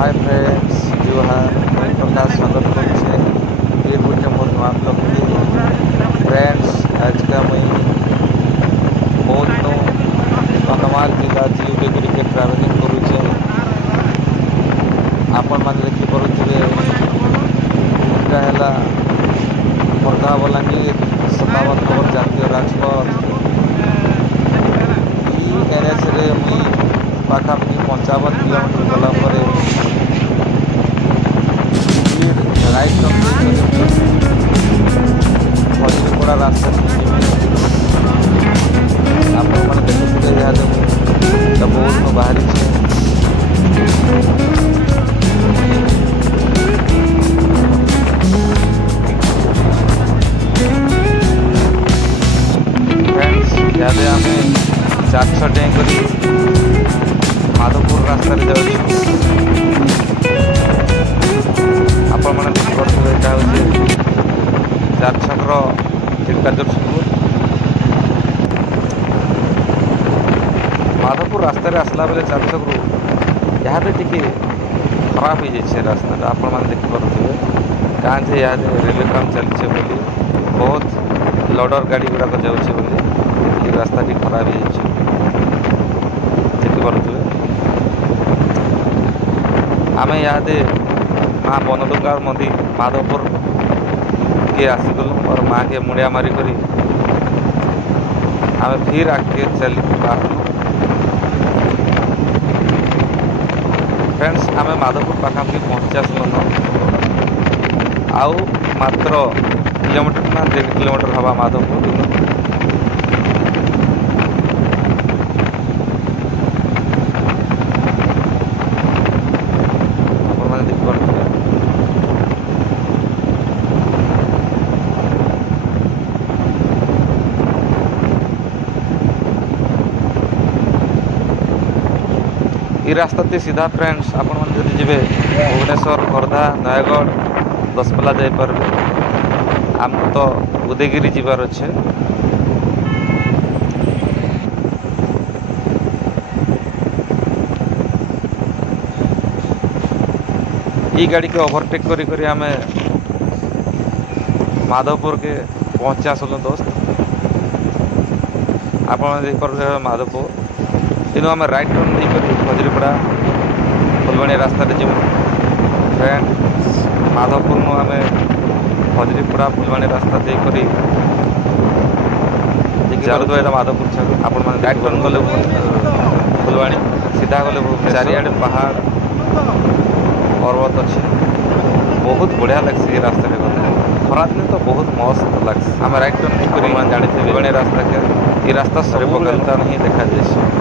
Hi friends जुहार प्रकाश स्वागत କରୁଛେ ये गुटे मोर नुआ ब्लॉग फ्रेंड्स आज का मुई बहुत नु कन्धमाल जिला जीवदेवी के ट्रावेलिंग करुचे आपण माने देखि परुथिबे एटा हैला खोर्धा बलांगीर 57 नंबर जातीय राजपथ ई एनएच रे मुई पाखापाखि 55 किलोमीटर गला परे फिर राइट टर्न हजरीपड़ा रास्ता आपण मैंने देखुए जहाँ बहुत बाहरी फ्रेंड्स इधर आम 400 डें कर माधवपुर रास्ता जाऊँ आपण मैंने देखिए यहाँ हूँ 4 छक्र चिल्का जगतसिंहपुर माधवपुर रास्तार आसला बेले 4 छक्रू यहाँ टी खराब हो जाए रास्ता आपण मैंने देखिपे कहाँ से यहाँ रेलवे काम चलছে बोली बहुत लोडर गाड़ी गुड़ाक जाऊँचे बोली रास्ता टी खराब हो जाए देखिपे आम यहाँ माँ बनदुर्गा मंदिर माधवपुर के आसीगलु और माँ के मुंडिया मारी करी आम फिर आगे चली फ्रेंड्स आम माधवपुर पाखापाखि पहुँची आसलन आउ मात्र किलोमीटर ना 1.5 किलोमीटर हवा माधवपुर ये रास्ता ते सीधा फ्रेंड्स आपण मन जदि जिबे भुवनेश्वर खोर्धा नयगढ़ दसपल्ला जाई परबे आमको तो उदयगिरी जीवार अच्छे ये गाड़ी के ओवरटेक करी करी आमे माधवपुर के पहुँचे आसल दोस्त आपण देख पर माधवपुर तेणु आम राइट टर्न नहीं हजरीपड़ा फुलवाणी रास्ता जी फ्रेंड माधवपुर आम हजरीपड़ा फुलवाणी रास्ता देकर माधवपुर छक आपण मैंने राइट टर्न गले फुलवाणी सीधा गले चारिआडे पहाड़ पर्वत अच्छे बहुत बढ़िया लगे ये रास्ता गले खरा दिन तो बहुत मस्त लगे आम राइट टर्न नहीं कर जानी फुलवाणी रास्ता के ये रास्ता सर बगलता नहीं देखा जाए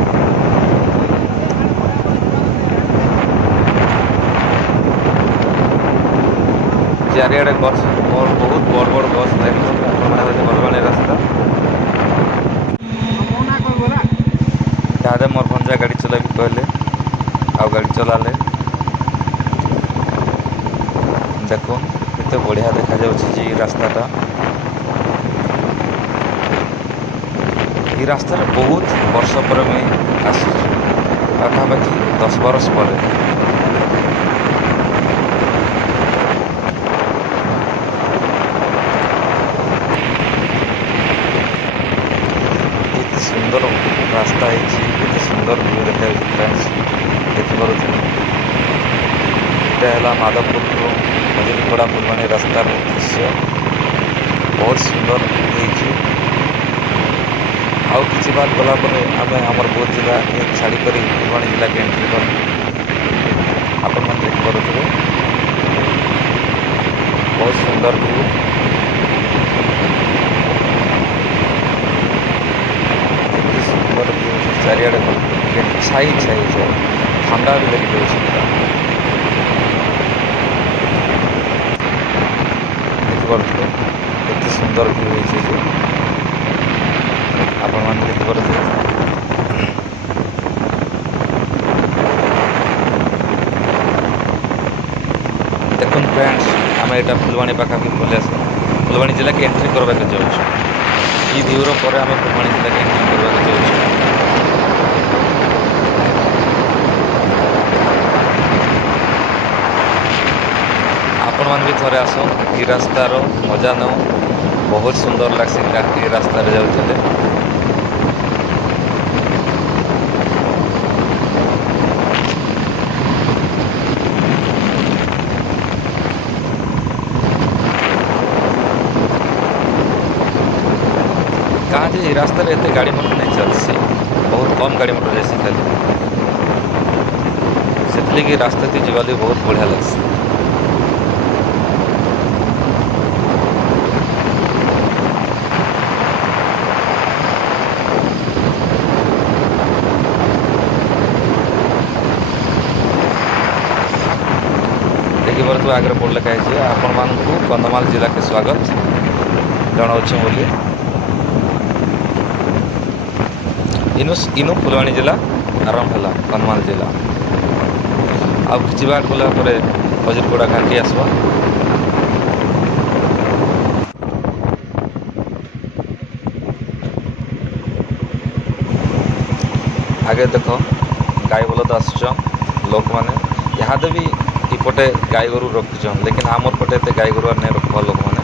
चारिआडे गछ और बहुत बड़ बड़ गछ लगे फुलवाणी रास्ता यहाँ मोर भंजा गाड़ी चला भी कहले आउ गाड़ी चलाले देखो कितने बढ़िया देखा जाऊँगी ये रास्ताटा ये रास्ता बहुत वर्ष पर मुझे आसी पाखापाखि 10 बरस पर सुंदर रास्ता है सुंदर व्यू देखा फ्रेंड्स देखिपुर है माधवपुर हजरीपड़ा फुलवाणी रास्तार दृश्य बहुत सुंदर आउ कि बार गलापर आम आम बौद्ध जिला के छाड़ी फुलवाणी जिला के एंट्री कर आपण मैंने देखिपे बहुत सुंदर व्यू चारिआडे छाई छाई छाई ठंडा भी लगी देखिपे एत सुंदर व्यू हो आपण मैंने देखिपे देखुन फ्रेंड्स आम यहाँ फुलवाणी पाखापाखि फुलवाणी जिला के एंट्री करवाक जाऊँ ये व्यूर पर आम फुलवाणी जिला के एंट्री करवाक जाऊँ ଆପଣମାନେ ବି ଥରେ ଆସନ୍ ଇ ରାସ୍ତାର ମଜା ନେଉନ୍। ବହୁତ ସୁନ୍ଦର ଲାଗ୍ସି ଇ ରାସ୍ତାରେ ଯାଉଥିଲେ। କାଁ ଯେ ଇ ରାସ୍ତାରେ ଏତେ ଗାଡ଼ି ମଟର ନାଇଁ ଚାଲ୍ସି, ବହୁତ କମ୍ ଗାଡ଼ି ମଟର ଯାଏସି ଖାଲି। ସେଥିଲାଗି ରାସ୍ତାଥି ଯିବାର୍ ଲାଗି ବହୁତ ବଢ଼ିଆ ଲାଗ୍ସି। ଦେଖିପାରୁଥିବେ ଆଗରେ ବୋର୍ଡ ଲେଖା ହେଇଛି ଆପଣମାନଙ୍କୁ କନ୍ଧମାଳ ଜିଲ୍ଲାକେ ସ୍ୱାଗତ ଜଣାଉଛେ ବୋଲି। ଇନୁ ଫୁଲବାଣୀ ଜିଲ୍ଲା ଆରମ୍ଭ ହେଲା, କନ୍ଧମାଳ ଜିଲ୍ଲା। ଆଉ କିଛି ବାଟ ଗଲା ପରେ ଖଜୁରୀପଡ଼ା ଘାଟି ଆସ୍ବା। ଆଗେ ଦେଖ ଗାଈ ବଲଦ ଆସୁଛନ୍ ଲୋକମାନେ, ଇହାଦେ ବି ଇପଟେ ଗାଈ ଗୋରୁ ରଖୁଛନ୍, ଲେକିନ୍ ଆମର୍ ପଟେ ଏତେ ଗାଈ ଗୋରୁ ନାଇଁ ରଖ୍ବାର୍ ଲୋକମାନେ।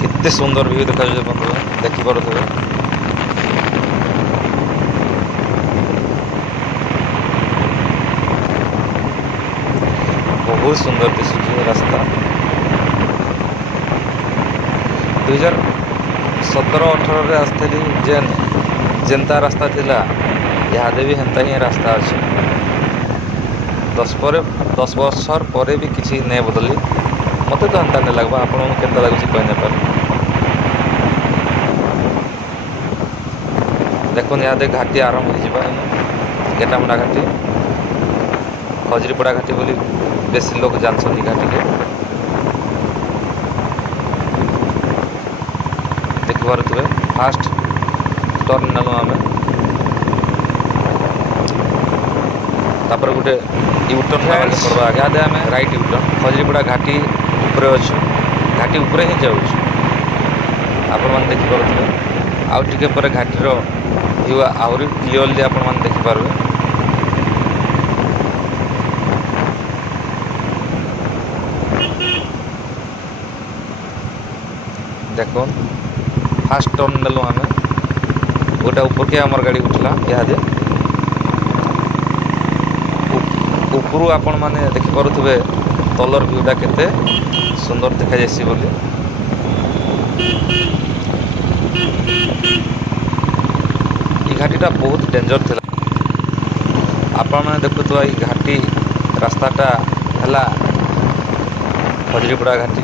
କେତେ ସୁନ୍ଦର ଭିଉ ଦେଖାଯାଉଛି ବନ୍ଧୁଗଣ, ଦେଖିପାରୁଥିବେ। ବହୁତ ସୁନ୍ଦର ଦିଶୁଛି ଏ ରାସ୍ତା। 2017-18ରେ ଆସିଥିଲି ଯେନ୍ତା ରାସ୍ତା ଥିଲା, ଇହାଦେ ବି ହେନ୍ତା ହିଁ ରାସ୍ତା ଅଛି। 10 ବର୍ଷର ପରେ ବି କିଛି ନାଇଁ ବଦଲି। ମତେ ତ ହେନ୍ତା ନାଇଁ ଲାଗ୍ବା, ଆପଣଙ୍କୁ କେନ୍ତା ଲାଗୁଛି କହି ନାଇଁ ପାରେ। ଦେଖୁନ୍ ଇହାଦେ ଘାଟି ଆରମ୍ଭ ହେଇଯିବା ଇନୁ ଗେଟାମୁଣ୍ଡା ଘାଟି, ଖଜୁରୀପଡ଼ା ଘାଟି ବୋଲି ବେଶୀ ଲୋକ୍ ଜାନ୍ସନ୍ ଇ ଘାଟିକେ। ଦେଖିପାରୁଥିବେ ଫାଷ୍ଟ ଟର୍ନ ନେଲୁ ଆମେ, ତାପରେ ଗୋଟେ ୟୁଟର୍ନ ନେବାକେ ପଡ଼୍ବା। ଇହାଦେ ଆମେ ରାଇଟ୍ ୟୁଟର୍ନ, ଖଜୁରୀପଡ଼ା ଘାଟି ଉପରେ ଅଛୁ, ଘାଟି ଉପରେ ହିଁ ଯାଉଛୁ। ଆପଣମାନେ ଦେଖିପାରୁଥିବେ ଆଉ ଟିକେ ପରେ ଘାଟିର ଭିଉ ଆହୁରି କ୍ଲିଅରଲି ଆପଣମାନେ ଦେଖିପାରିବେ। ଦେଖୁନ୍ ଫାଷ୍ଟ ଟର୍ନ ନେଲୁ ଆମେ, ଗୋଟା ଉପରକେ ଆମର୍ ଗାଡ଼ି ଉଠଲା। ଇହାଦେ ଉପରୁ ଆପଣମାନେ ଦେଖିପାରୁଥିବେ ତଲର ଭିଉଟା କେତେ ସୁନ୍ଦର ଦେଖାଯାଏସି ବୋଲି। ଇ ଘାଟିଟା ବହୁତ ଡେଞ୍ଜର ଥିଲା। ଆପଣମାନେ ଦେଖୁଥିବା ଏଇ ଘାଟି ରାସ୍ତାଟା ହେଲା ଖଜୁରୀପଡ଼ା ଘାଟି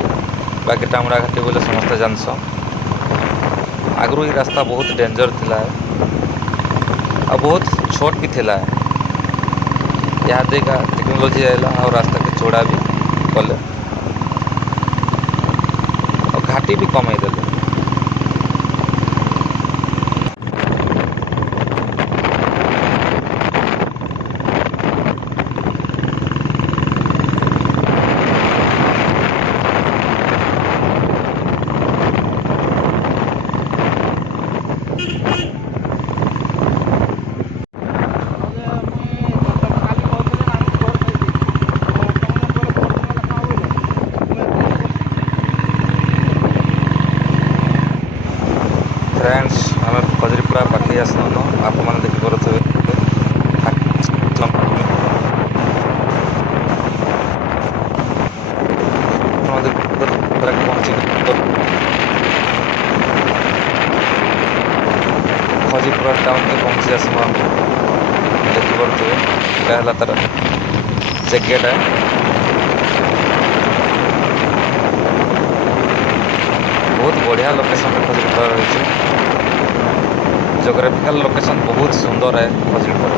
ବା ଗେଟାମୁଡ଼ା ଘାଟି ବୋଲି ସମସ୍ତେ ଜାନ୍ସନ୍। ଆଗରୁ ଏଇ ରାସ୍ତା ବହୁତ ଡେଞ୍ଜର ଥିଲା ଆଉ ବହୁତ ଛୋଟ ବି ଥିଲା। ଇହାଦେ ଟେକ୍ନୋଲୋଜି ଆଇଲା ଆଉ ରାସ୍ତାକେ ଚौड़ा ବି କଲେ ଆଉ ଘାଟି ବି କମେଇ ଦେଲେ। ଫ୍ରେଣ୍ଡସ୍, ଆମେ ଖଜୁରୀପଡ଼ା ପାଖେଇ ଆସିଲୁନ। ଆପଣମାନେ ଦେଖିପାରୁଥିବେ ଖଜୁରୀପଡ଼ା ଟାଉନ୍କେ ପହଞ୍ଚି ଆସିଲୁ ଆମେ। ଦେଖିପାରୁଥିବେ ଏଇଟା ହେଲା ତାର ଚେକ୍ ଗେଟ୍। ବହୁତ ବଢ଼ିଆ ଲୋକେସନ୍ରେ ଖଜୁରୀପଡ଼ା ରହିଛି। ଜୋଗ୍ରାଫିକାଲ ଲୋକେସନ୍ ବହୁତ ସୁନ୍ଦର है ଖଜୁରୀପଡ଼ା।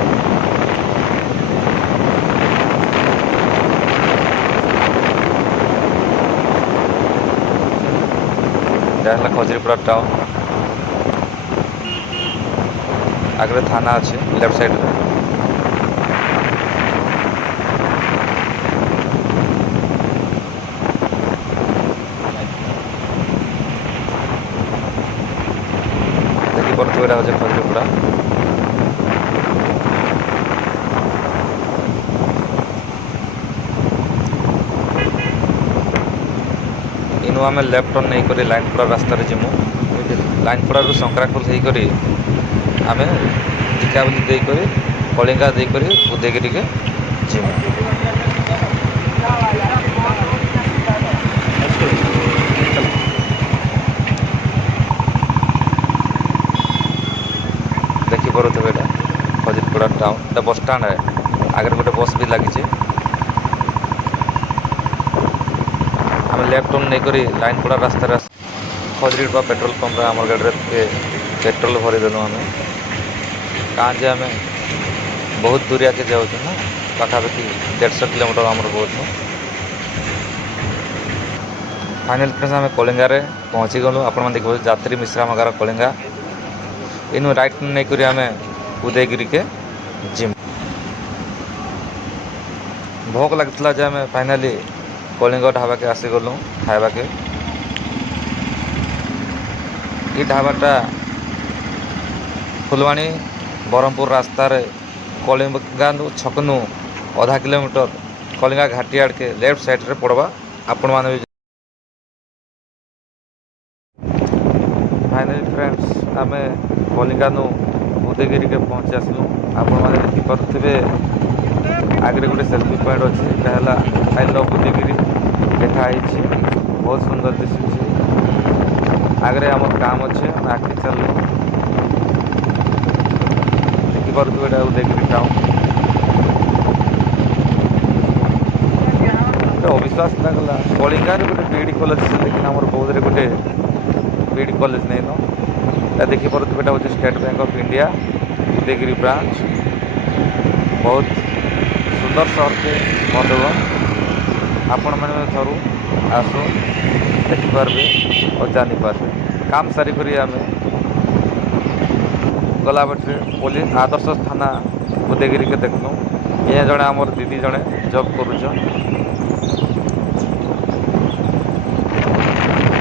এটা ହେଲା ଖଜୁରୀପଡ଼ା ଟାଉନ୍। ଆଗରେ ଥାନା ଅଛି ଲେଫ୍ଟ ସାଇଡ଼ରେ। ଦେଖିପାରୁଥିବେ ଏଇଟା ହେଉଛି ଖଜୁରୀପଡ଼ା। ଇନୁ ଆମେ ଲେଫ୍ଟ ଟର୍ନ ନେଇକରି ଲାଇନପଡ଼ା ରାସ୍ତାରେ ଯିମୁ। ଲାଇନପଡ଼ାରୁ ସଂକ୍ରାକୁଲ ହେଇକରି ଆମେ ଟିକାବଲି ଦେଇକରି କଳିଙ୍ଗା ଦେଇକରି ଉଦୟଗିରିକେ ଯିମୁ। ଦେଖିପାରୁଥିବେ ଏଇଟା ଖଜୁରୀପଡ଼ା ଟାଉନ୍। ଏଇଟା ବସଷ୍ଟାଣ୍ଡ ଆଗରେ ଗୋଟେ ବସ୍ ବି ଲାଗିଛି। ଆମେ ଲେଫ୍ଟ ଟର୍ନ ନେଇକରି ଲାଇନପଡ଼ା ରାସ୍ତାରେ ଖଜୁରୀପଡ଼ା ପେଟ୍ରୋଲ ପମ୍ପରେ ଆମର ଗାଡ଼ିରେ ଟିକେ ପେଟ୍ରୋଲ ଭରିଦେଲୁ ଆମେ। କାଁ ଯେ ଆମେ ବହୁତ ଦୂରିଆକେ ଯାଉଛୁ ନା, ପାଖାପାଖି 150 କିଲୋମିଟର ଆମର କହୁଛୁ। ଫାଇନାଲ୍ ଫ୍ରେଣ୍ଡସ୍ ଆମେ କଳିଙ୍ଗାରେ ପହଞ୍ଚିଗଲୁ। ଆପଣମାନେ ଦେଖିପାରୁଥିବେ ଯାତ୍ରୀ ମିଶ୍ରାମଗାର କଳିଙ୍ଗା। ଇନୁ ରାଇଟ୍ ନେଇକରି ଆମେ ଉଦୟଗିରିକେ ଯିମୁ। ଭୋକ ଲାଗିଥିଲା ଯେ ଆମେ ଫାଇନାଲି କଳିଙ୍ଗ ଢାବାକେ ଆସିଗଲୁ ଖାଇବାକେ। ଏ ଢାବାଟା ଫୁଲବାଣୀ ବରହମପୁର ରାସ୍ତାରେ କଳିଙ୍ଗାନୁ ଛକନୁ ଅଧା କିଲୋମିଟର କଳିଙ୍ଗା ଘାଟି ଆଡ଼କେ ଲେଫ୍ଟ ସାଇଡ଼୍ରେ ପଡ଼ବା। ଆପଣମାନେ ବି ଫାଇନାଲି ଫ୍ରେଣ୍ଡସ୍ ଆମେ କଳିଙ୍ଗାନୁ ଉଦୟଗିରିକେ ପହଞ୍ଚି ଆସିଲୁ। ଆପଣମାନେ ଦେଖିପାରୁଥିବେ ଆଗରେ ଗୋଟେ ସେଲ୍ଫି ପଏଣ୍ଟ ଅଛି। ଏଇଟା ହେଲା ଆଇ ଲଭ୍ ଉଦୟଗିରି ଲେଖା ହେଇଛି। ବହୁତ ସୁନ୍ଦର ଦିଶୁଛି। ଆଗରେ ଆମର କାମ ଅଛେ, ଆମେ ଆଗକେ ଚାଲିଲୁ। ଦେଖିପାରୁଥିବେ ଏଇଟା ଉଦୟଗିରି ଟାଉନ୍। ଗୋଟେ ଅବିଶ୍ୱାସ ଲାଗିଲା କଳିଙ୍ଗାରେ ଗୋଟେ ବିଇଡ଼ି କଲେଜ ଅଛି, ଲେକିନ୍ ଆମର ବୌଦ୍ଧରେ ଗୋଟେ ବିଇଡ଼ି କଲେଜ ନେଇନ। এটা ଦେଖିପାରୁଥିବେ ଏଇଟା ହେଉଛି state bank of India Udayagiri branch. ବହୁତ ସୁନ୍ଦର ସହରଟେ ବନ୍ଧୁଗଣ। ଆପଣମାନେ ଥରୁ ଆସୁ ଦେଖିପାରିବେ ଆଉ ଜାଣିପାରିବେ। କାମ ସାରିକରି ଆମେ ଗଲା ବାଟରେ ପୋଲିସ ଆଦର୍ଶ ଥାନା ଉଦୟଗିରିକେ ଦେଖଲୁ। ଏ ଜଣେ ଆମର ଦିଦି ଜଣେ ଜବ୍ କରୁଛନ୍।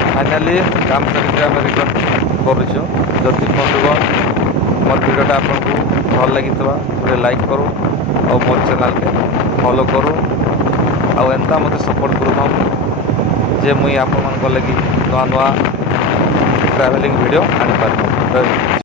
ଫାଇନାଲି କାମ ସାରିକରି ଆମେ ରିଟର୍ନ କରୁଛୁ। ଯଦି ବନ୍ଧୁଗଣ ମୋର ଭିଡ଼ିଓଟା ଆପଣଙ୍କୁ ଭଲ ଲାଗିଥିବା ଗୋଟେ ଲାଇକ୍ କରୁ ଆଉ ମୋର ଚ୍ୟାନେଲ୍କେ ଫଲୋ କରୁ ଆଉ ଏନ୍ତା ମୋତେ ସପୋର୍ଟ କରୁଥାଉଁ ଯେ ମୁଇଁ ଆପଣମାନଙ୍କ ଲାଗି ନୂଆ ନୂଆ ଟ୍ରାଭେଲିଂ ଭିଡ଼ିଓ ଆଣିପାରିବି।